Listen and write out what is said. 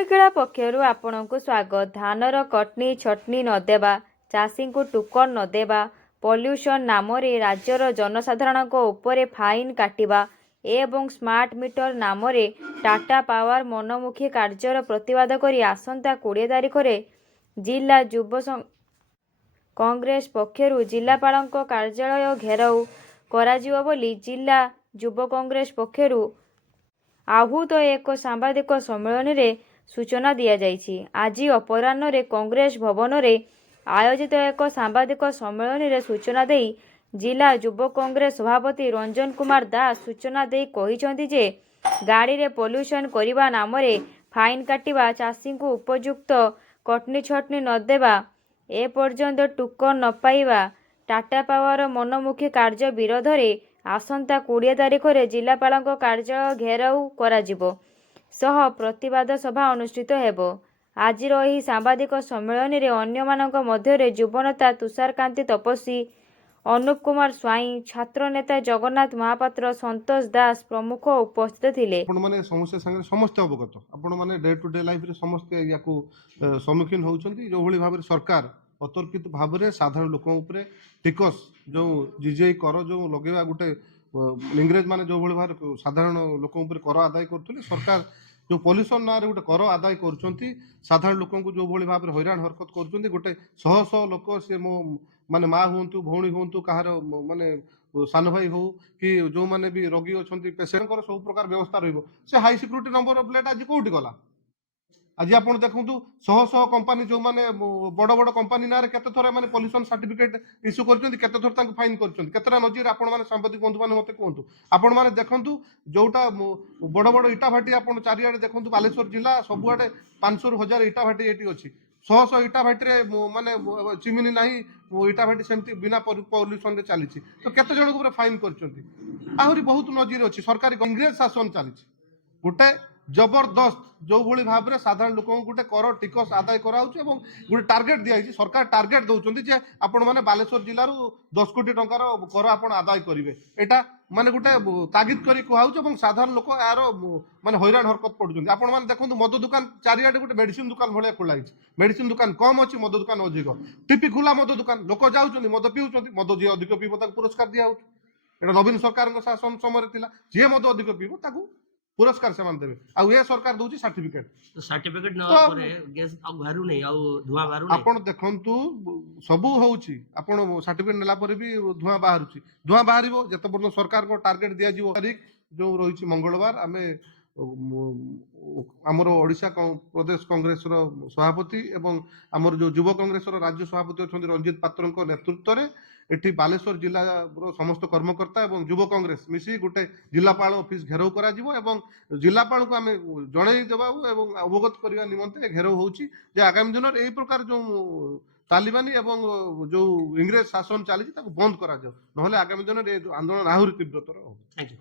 କ୍ଷୀରକିଳା ପକ୍ଷରୁ ଆପଣଙ୍କୁ ସ୍ୱାଗତ। ଧାନର କଟନୀ ଛଟନୀ ନଦେବା, ଚାଷୀଙ୍କୁ ଟୋକନ ନଦେବା, ପଲ୍ୟୁସନ ନାମରେ ରାଜ୍ୟର ଜନସାଧାରଣଙ୍କ ଉପରେ ଫାଇନ କାଟିବା ଏବଂ ସ୍ମାର୍ଟ ମିଟର ନାମରେ ଟାଟା ପାୱାର ମନମୁଖୀ କାର୍ଯ୍ୟର ପ୍ରତିବାଦ କରି ଆସନ୍ତା 20 ତାରିଖରେ ଜିଲ୍ଲା ଯୁବ କଂଗ୍ରେସ ପକ୍ଷରୁ ଜିଲ୍ଲାପାଳଙ୍କ କାର୍ଯ୍ୟାଳୟ ଘେରାଉ କରାଯିବ ବୋଲି ଜିଲ୍ଲା ଯୁବ କଂଗ୍ରେସ ପକ୍ଷରୁ ଆହୂତ ଏକ ସାମ୍ବାଦିକ ସମ୍ମିଳନୀରେ ସୂଚନା ଦିଆଯାଇଛି। ଆଜି ଅପରାହ୍ନରେ କଂଗ୍ରେସ ଭବନରେ ଆୟୋଜିତ ଏକ ସାମ୍ବାଦିକ ସମ୍ମିଳନୀରେ ସୂଚନା ଦେଇ ଜିଲ୍ଲା ଯୁବ କଂଗ୍ରେସ ସଭାପତି ରଞ୍ଜନ କୁମାର ଦାସ ସୂଚନା ଦେଇ କହିଛନ୍ତି ଯେ ଗାଡ଼ିରେ ପଲ୍ୟୁସନ କରିବା ନାମରେ ଫାଇନ କାଟିବା, ଚାଷୀଙ୍କୁ ଉପଯୁକ୍ତ କଟନୀ ଛଟନୀ ନଦେବା, ଏପର୍ଯ୍ୟନ୍ତ ଟୋକନ ନପାଇବା, ଟାଟା ପାୱାର ମନମୁଖୀ କାର୍ଯ୍ୟ ବିରୋଧରେ ଆସନ୍ତା 20 ତାରିଖରେ ଜିଲ୍ଲାପାଳଙ୍କ କାର୍ଯ୍ୟାଳୟ ଘେରାଉ କରାଯିବ ସହ ପ୍ରତିବାଦ ସଭା ଅନୁଷ୍ଠିତ ହେବ। ଆଜିର ଏହି ସାମ୍ବାଦିକ ସମ୍ମିଳନୀରେ ଅନ୍ୟମାନଙ୍କ ମଧ୍ୟରେ ଯୁବନେତା ତୁଷାରକାନ୍ତି ତପସ୍ୱୀ, ଅନୁପ କୁମାର ସ୍ୱାଇଁ, ଛାତ୍ରନେତା ଜଗନ୍ନାଥ ମହାପାତ୍ର, ସନ୍ତୋଷ ଦାସ ପ୍ରମୁଖ ଉପସ୍ଥିତ ଥିଲେ। ଆପଣମାନେ ସମସ୍ୟା ସାଙ୍ଗରେ ସମସ୍ତେ ଅବଗତ, ଆପଣମାନେ ଡେ ଟୁ ଡେ ଲାଇଫରେ ସମସ୍ତେ ୟାକୁ ସମ୍ମୁଖୀନ ହେଉଛନ୍ତି। ଯେଉଁଭଳି ଭାବରେ ସରକାର ଅତର୍କିତ ଭାବରେ ସାଧାରଣ ଲୋକଙ୍କ ଉପରେ ଟିକସ ଯେଉଁ ଜିଜିଆଇ କର ଯେଉଁ ଲଗେଇବା ଗୋଟେ ଇଂରେଜ ମାନେ ଯେଉଁଭଳି ଭାବରେ ସାଧାରଣ ଲୋକଙ୍କ ଉପରେ କର ଆଦାୟ କରୁଥିଲେ, ସରକାର ଯେଉଁ ପଲ୍ୟୁସନ ନାଁରେ ଗୋଟେ କର ଆଦାୟ କରୁଛନ୍ତି, ସାଧାରଣ ଲୋକଙ୍କୁ ଯେଉଁଭଳି ଭାବରେ ହଇରାଣ ହରକତ କରୁଛନ୍ତି। ଗୋଟେ ଶହ ଶହ ଲୋକ, ସେ ମୋ ମାନେ ମା ହୁଅନ୍ତୁ, ଭଉଣୀ ହୁଅନ୍ତୁ, କାହାର ମାନେ ସାନ ଭାଇ ହଉ କି ଯେଉଁମାନେ ବି ରୋଗୀ ଅଛନ୍ତି, ପେସେଣ୍ଟଙ୍କର ସବୁ ପ୍ରକାର ବ୍ୟବସ୍ଥା ରହିବ। ସେ ହାଇ ସିକ୍ୟୁରିଟି ନମ୍ବର ପ୍ଲେଟ୍ ଆଜି କୋଉଠି ଗଲା? ଆଜି ଆପଣ ଦେଖନ୍ତୁ, ଶହ ଶହ କମ୍ପାନୀ ଯେଉଁମାନେ ବଡ଼ ବଡ଼ କମ୍ପାନୀ ନାଁରେ କେତେ ଥର ମାନେ ପଲ୍ୟୁସନ ସାର୍ଟିଫିକେଟ ଇସ୍ୟୁ କରିଛନ୍ତି, କେତେ ଥର ତାଙ୍କୁ ଫାଇନ କରିଛନ୍ତି, କେତେଟା ନଜିର ଆପଣମାନେ ସାମ୍ବାଦିକ ବନ୍ଧୁମାନେ ମୋତେ କୁହନ୍ତୁ। ଆପଣମାନେ ଦେଖନ୍ତୁ, ଯୋଉଟା ବଡ଼ ବଡ଼ ଇଟା ଭାଟି ଆପଣ ଚାରିଆଡ଼େ ଦେଖନ୍ତୁ, ବାଲେଶ୍ୱର ଜିଲ୍ଲା ସବୁଆଡ଼େ 500ରୁ 1000 ଇଟା ଭାଟି ଏଠି ଅଛି। ଶହ ଶହ ଇଟା ଭାଟିରେ ମାନେ ଚିମିନି ନାହିଁ, ଇଟା ଭାଟି ସେମିତି ବିନା ପଲ୍ୟୁସନରେ ଚାଲିଛି। ତ କେତେ ଜଣଙ୍କ ଉପରେ ଫାଇନ କରିଛନ୍ତି? ଆହୁରି ବହୁତ ନଜିର ଅଛି। ସରକାରୀ କଂଗ୍ରେସ ଶାସନ ଚାଲିଛି। ଗୋଟେ ଜବରଦସ୍ତ ଯେଉଁଭଳି ଭାବରେ ସାଧାରଣ ଲୋକଙ୍କୁ ଗୋଟେ କର ଟିକସ ଆଦାୟ କରାଯାଉଛି ଏବଂ ଗୋଟେ ଟାର୍ଗେଟ ଦିଆଯାଇଛି। ସରକାର ଟାର୍ଗେଟ ଦେଉଛନ୍ତି ଯେ ଆପଣମାନେ ବାଲେଶ୍ୱର ଜିଲ୍ଲାରୁ 10 କୋଟି ଟଙ୍କାର କର ଆପଣ ଆଦାୟ କରିବେ। ଏଇଟା ମାନେ ଗୋଟେ ତାଗିଦ କରି କୁହାଯାଉଛି ଏବଂ ସାଧାରଣ ଲୋକ ଏହାର ମାନେ ହଇରାଣ ହରକତ ପଡୁଛନ୍ତି। ଆପଣମାନେ ଦେଖନ୍ତୁ, ମଦ ଦୋକାନ ଚାରିଆଡ଼େ ଗୋଟେ ମେଡିସିନ ଦୋକାନ ଭଳିଆ ଖୋଲା ହେଇଛି। ମେଡିସିନ ଦୋକାନ କମ ଅଛି, ମଦ ଦୋକାନ ଅଧିକ। ଟିପି ଖୋଲା ମଦ ଦୋକାନ, ଲୋକ ଯାଉଛନ୍ତି, ମଦ ପିଉଛନ୍ତି। ମଦ ଯିଏ ଅଧିକ ପିଇବ ତାକୁ ପୁରସ୍କାର ଦିଆଯାଉଛି। ଏଇଟା ନବୀନ ସରକାରଙ୍କ ଶାସନ ସମୟରେ ଥିଲା। ଯିଏ ମଦ ଅଧିକ ପିଇବ ତାକୁ ପୁରସ୍କାର ସେମାନେ ଦେବେ। ଆଉ ଏ ସରକାର ଦଉଛି ସାର୍ଟିଫିକେଟ। ସାର୍ଟିଫିକେଟ ନେବା ପରେ ଗ୍ୟାସ୍ ଆଉ ବାହାରୁ ନାହିଁ, ଆଉ ଧୂଆଁ ବାହାରୁ ନାହିଁ। ଆପଣ ଦେଖନ୍ତୁ, ସବୁ ହଉଛି, ଆପଣ ସାର୍ଟିଫିକେଟ ନେଲା ପରେ ବି ଧୂଆଁ ବାହାରୁଛି। ଧୂଆଁ ବାହାରିବ ଯେତେ ପର୍ଯ୍ୟନ୍ତ ସରକାରଙ୍କ ଟାର୍ଗେଟ ଦିଆଯିବ। ତାରିଖ ଯୋଉ ରହିଛି ମଙ୍ଗଳବାର, ଆମେ ଆମର ଓଡ଼ିଶା ପ୍ରଦେଶ କଂଗ୍ରେସର ସଭାପତି ଏବଂ ଆମର ଯୋଉ ଯୁବ କଂଗ୍ରେସର ରାଜ୍ୟ ସଭାପତି ଅଛନ୍ତି ରଞ୍ଜିତ ପାତ୍ରଙ୍କ ନେତୃତ୍ୱରେ ଏଠି ବାଲେଶ୍ୱର ଜିଲ୍ଲାର ସମସ୍ତ କର୍ମକର୍ତ୍ତା ଏବଂ ଯୁବ କଂଗ୍ରେସ ମିଶି ଗୋଟେ ଜିଲ୍ଲାପାଳ ଅଫିସ ଘେରାଉ କରାଯିବ ଏବଂ ଜିଲ୍ଲାପାଳଙ୍କୁ ଆମେ ଜଣେଇ ଦେବାକୁ ଏବଂ ଅବଗତ କରିବା ନିମନ୍ତେ ଘେରାଉ ହେଉଛି ଯେ ଆଗାମୀ ଦିନରେ ଏହି ପ୍ରକାର ଯୋଉ ତାଲିବାନୀ ଏବଂ ଯୋଉ ଇଂରେଜ ଶାସନ ଚାଲିଛି ତାକୁ ବନ୍ଦ କରାଯାଉ, ନହେଲେ ଆଗାମୀ ଦିନରେ ଏ ଆନ୍ଦୋଳନ ଆହୁରି ତୀବ୍ରତର ହେବ।